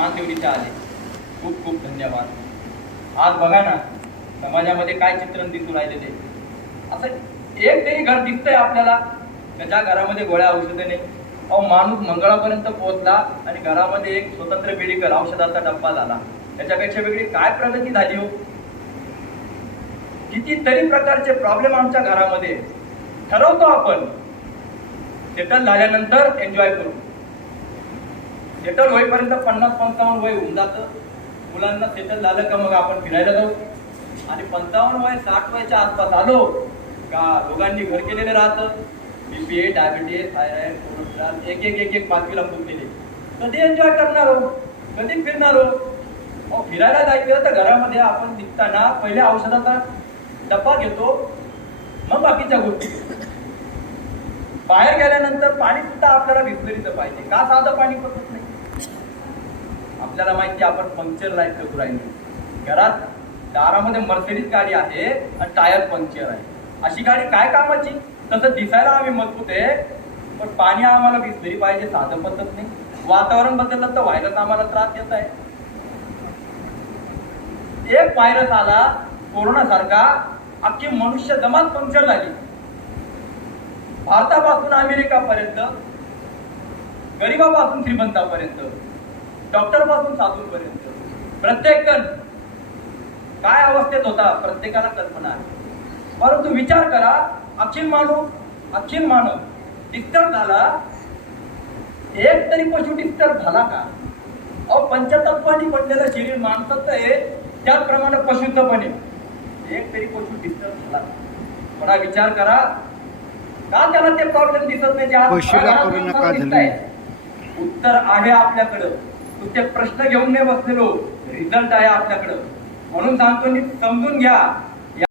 महादेवडीचे आले. खूप खूप धन्यवाद. आज बघा ना समाजामध्ये काय चित्रण दिसून राहिलेले असं एक तरी घर दिसतंय आपल्याला. त्याच्या घरामध्ये गोळ्या औषधे नाही? अहो माणूस मंगळापर्यंत पोहोचला आणि घरामध्ये एक स्वतंत्र मेडिकल औषधाचा डब्बा झाला. त्याच्यापेक्षा वेगळी काय प्रगती झाली हो? कितीतरी प्रकारचे प्रॉब्लेम आमच्या घरामध्ये. ठरवतो आपण. सेटल झाल्यानंतर एन्जॉय करू. सेटल होईपर्यंत पन्नास पंचावन्न वय होऊन जातं. मुलांना सेटल झालं का मग आपण फिरायला जाऊ? आणि पंचावन्न वय साठ वयाच्या आसपास आलो का दोघांनी घर केलेलं राहतं. बीपीए डायबिटीज थायरॉइड कोलेस्ट्रॉल एक एक एक एक पाचवीला केले कधी एन्जॉय करणार हो? कधी फिरणार हो? फिरायला जायचं तर घरामध्ये आपण निघताना पहिल्या औषधाचा डब्बा घेतो. मग बाकीच्या गोष्टी. बाहेर गेल्यानंतर पाणी सुद्धा आपल्याला बिस्लरीचं पाहिजे. का साधं पाणी पसत नाही? आपल्याला माहिती आपण पंक्चर लाइट करू राहिलो. घरात दारामध्ये मर्सिडीज गाडी आहे आणि टायर पंक्चर आहे. अशी गाडी काय कामाची? तसं दिसायला आम्ही मजबूत आहे पण पाणी आम्हाला बिस्लरी पाहिजे साधं पद्धत नाही. वातावरण बदललं तर व्हायरस आम्हाला त्रास देत आहे. एक व्हायरस आला कोरोना सारखा अख्खी मनुष्य जमात पंक्चर झाली. भारतापासून अमेरिकापर्यंत गरिबापासून श्रीमंतापर्यंत. डॉक्टरपासून साधूंपर्यंत प्रत्येक जण काय अवस्थेत होता प्रत्येकाला कल्पना आहे. परंतु विचार करा अखिल मानव अखिल मानव. डिस्टर्ब झाला. एक तरी पशु डिस्टर्ब झाला का? अहो पंचतत्वानी बनलेलं शरीर माणसाचं आहे त्याचप्रमाणे पशुचं पण आहे एक तरी पशु डिस्टर्ब झाला. थोडा विचार करा. का त्याला ते प्रॉब्लेम दिसत नाही? उत्तर आहे आपल्याकडं. तुमचे प्रश्न घेऊन नाही बसलेलो. रिझल्ट आहे आपल्याकडं. म्हणून सांगतो मी समजून घ्या.